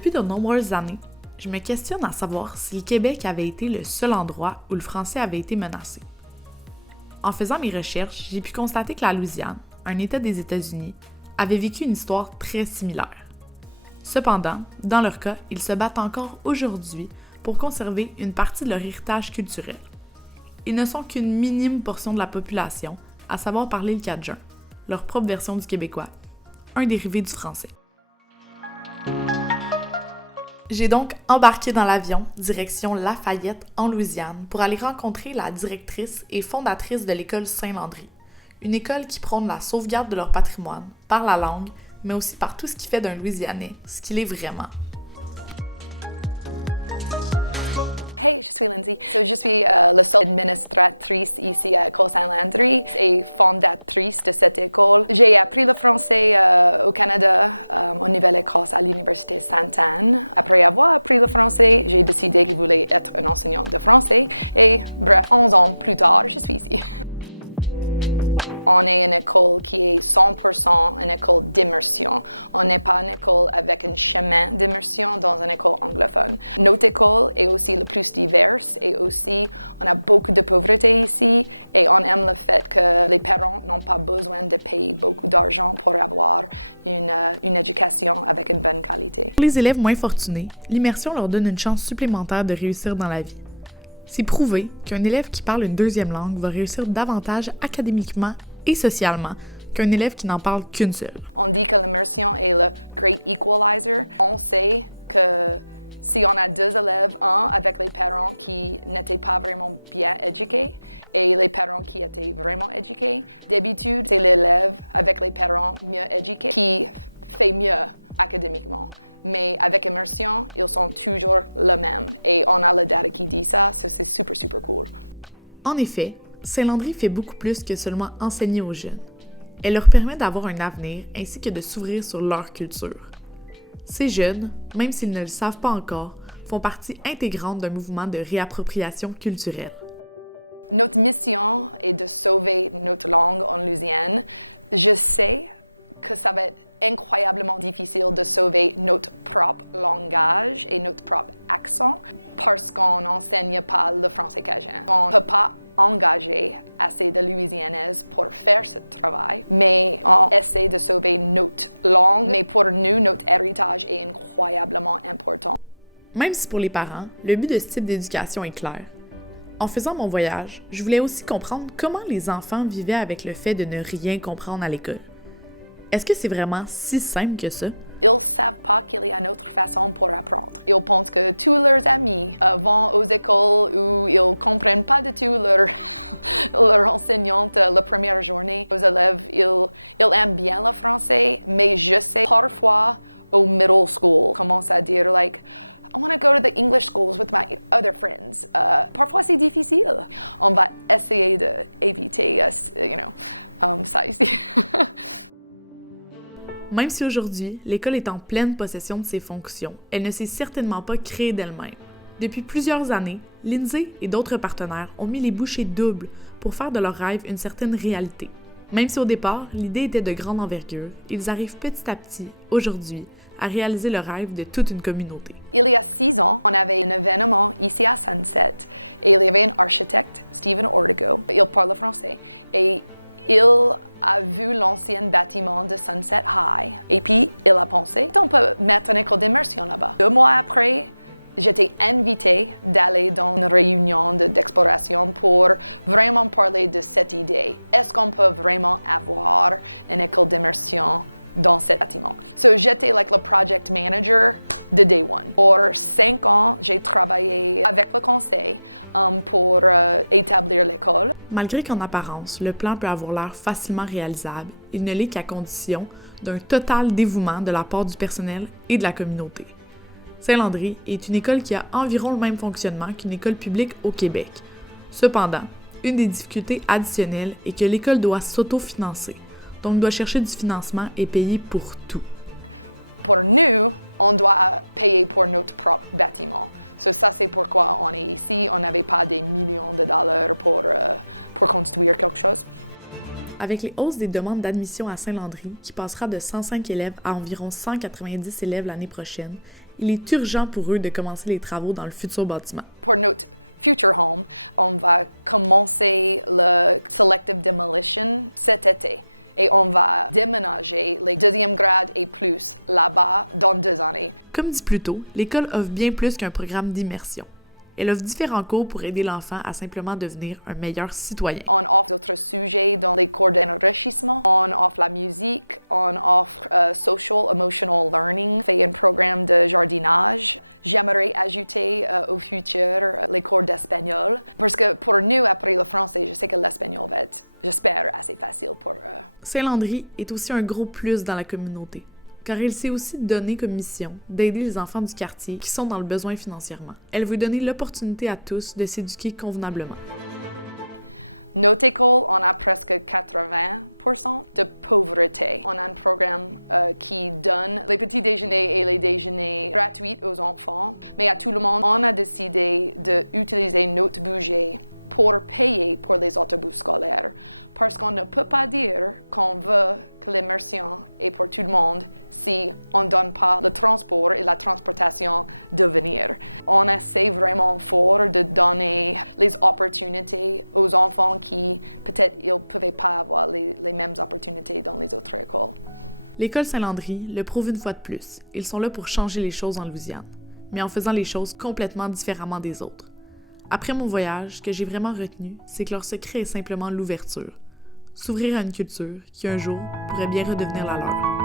Depuis de nombreuses années, je me questionne à savoir si le Québec avait été le seul endroit où le français avait été menacé. En faisant mes recherches, j'ai pu constater que la Louisiane, un État des États-Unis, avait vécu une histoire très similaire. Cependant, dans leur cas, ils se battent encore aujourd'hui pour conserver une partie de leur héritage culturel. Ils ne sont qu'une minime portion de la population à savoir parler le Cajun, leur propre version du québécois, un dérivé du français. J'ai donc embarqué dans l'avion, direction Lafayette, en Louisiane, pour aller rencontrer la directrice et fondatrice de l'école Saint-Landry, une école qui prône la sauvegarde de leur patrimoine, par la langue, mais aussi par tout ce qui fait d'un Louisianais ce qu'il est vraiment. Hey, je suis Lindsay. Je suis la seule administratrice ici à l'école Saint-Landry et fondatrice de cette école. J'ai appris le français au Canada, en Nouvelle-Écosse, à l'Université Sainte-Anne. Après avoir appris le français, j'ai décidé que je voulais être un enseignant de français et bref, 11 ans plus tard, je suis ici. On est une école qui est 100% une école d'immersion. On n'est pas une école avec un chemin d'immersion dans une école anglophone. Notre école est aussi la plus diverse et aussi on a beaucoup de pauvreté ici et on aime le fait que les parents n'ont pas besoin de payer beaucoup d'argent pour avoir une éducation avec une bonne qualité. Pour les élèves moins fortunés, l'immersion leur donne une chance supplémentaire de réussir dans la vie. C'est prouvé qu'un élève qui parle une deuxième langue va réussir davantage académiquement et socialement qu'un élève qui n'en parle qu'une seule. On dit que l'immersion est le great equalizer. On sait que si on a deux élèves, un avec les parents qui n'étaient pas vraiment bien éduqués et les parents qui étaient vraiment éduqués, d'habitude, c'est l'élève avec les parents mieux éduqués qui fait mieux académiquement. Mais avec immersion, ils sont toujours les mêmes. Et on a le data qui dit ça, c'est super, super cool. En effet, Saint-Landry fait beaucoup plus que seulement enseigner aux jeunes. Elle leur permet d'avoir un avenir ainsi que de s'ouvrir sur leur culture. Ces jeunes, même s'ils ne le savent pas encore, font partie intégrante d'un mouvement de réappropriation culturelle. Notre mission est de sauver notre langue en Louisiane. Je sais que ça va être incroyablement difficile de sauver notre propre langage et notre propre accent parce qu'on n'enseigne pas le français cajun. On ne peut pas engager assez de Louisianaises pour faire ce travail, mais on essaie de sauver notre langue. Mais pour nous, notre héritage est incroyablement important. Même si pour les parents, le but de ce type d'éducation est clair. En faisant mon voyage, je voulais aussi comprendre comment les enfants vivaient avec le fait de ne rien comprendre à l'école. Est-ce que c'est vraiment si simple que ça? Ils ne savent pas qu'il y a une autre façon pour apprendre. Ils pensent que tous leurs amis vont aux écoles où ils ne comprennent pas du tout leur enseignante la première journée. Les élèves, ils aiment bien le français, mais je sais parfois au middle school, commence à dire like, I want to go to the English schools with my other friends. Parfois c'est difficile. On va essayer d'éviter, ça ici. Même si aujourd'hui, l'école est en pleine possession de ses fonctions, elle ne s'est certainement pas créée d'elle-même. Depuis plusieurs années, Lindsay et d'autres partenaires ont mis les bouchées doubles pour faire de leur rêve une certaine réalité. Même si au départ, l'idée était de grande envergure, ils arrivent petit à petit, aujourd'hui, à réaliser le rêve de toute une communauté. Il y a 6 ans, on avait un événement ici à Sunset et il y avait un architecte, Stephen Ortego. Il parle français et il a vu l'ancien bâtiment de Sunset High et puis il a pensé on peut mettre une école d'immersion là-bas. 2 mois après, j'étais invitée d'aller dans une réunion d'exploration pour vraiment parler de cette idée. Est-ce qu'on peut vraiment avoir une école d'immersion dans cet bâtiment? J'étais le project manager de Day One. Pour 5 ans, j'ai travaillé avec le conseil pour établir l'école. Malgré qu'en apparence, le plan peut avoir l'air facilement réalisable, il ne l'est qu'à condition d'un total dévouement de la part du personnel et de la communauté. Saint-Landry est une école qui a environ le même fonctionnement qu'une école publique au Québec. Cependant, une des difficultés additionnelles est que l'école doit s'autofinancer, donc doit chercher du financement et payer pour tout. Pour nous, on doit payer pour notre propre bâtiment. Ça, c'est pourquoi on est ici. On n'avait pas des millions de dollars pour construire quelque chose. Avec les hausses des demandes d'admission à Saint-Landry, qui passera de 105 élèves à environ 190 élèves l'année prochaine, il est urgent pour eux de commencer les travaux dans le futur bâtiment. Pour notre future home, on va commencer le selective demolition cet été. Et on va déménager les deuxième grade et plus là-bas dans 2 années. Comme dit plus tôt, l'école offre bien plus qu'un programme d'immersion. Elle offre différents cours pour aider l'enfant à simplement devenir un meilleur citoyen. On offre d'autres sujets dans les cours d'enrichissement. On offre la musique, on offre social, emotional learning, fait un programme de jardinage. J'aimerais ajouter au futur les cours d'espagnol parce que pour nous, après le français, je sais que l'espagnol va être, j'espère, assez facile pour eux. Saint-Landry est aussi un gros plus dans la communauté, car elle s'est aussi donné comme mission d'aider les enfants du quartier qui sont dans le besoin financièrement. Elle veut donner l'opportunité à tous de s'éduquer convenablement. Notre école, on a presque 80% de pauvreté. On a un programme qui donne les petits déjeuners et les déjeuners gratuits aux enfants, mais à tout le monde, on a décidé d'utiliser notre budget pour payer pour les autobus scolaires, parce qu'on ne peut pas dire qu'on veut que l'immersion est pour tout le monde si on ne donne pas le transport et la transportation de venir. On essaie vraiment fort de donner les opportunités aux enfants qui peut-être ils ne pouvaient pas avoir les mêmes opportunités dans les autres écoles. L'école Saint-Landry le prouve une fois de plus. Ils sont là pour changer les choses en Louisiane, mais en faisant les choses complètement différemment des autres. Après mon voyage, ce que j'ai vraiment retenu, c'est que leur secret est simplement l'ouverture. S'ouvrir à une culture qui, un jour, pourrait bien redevenir la leur.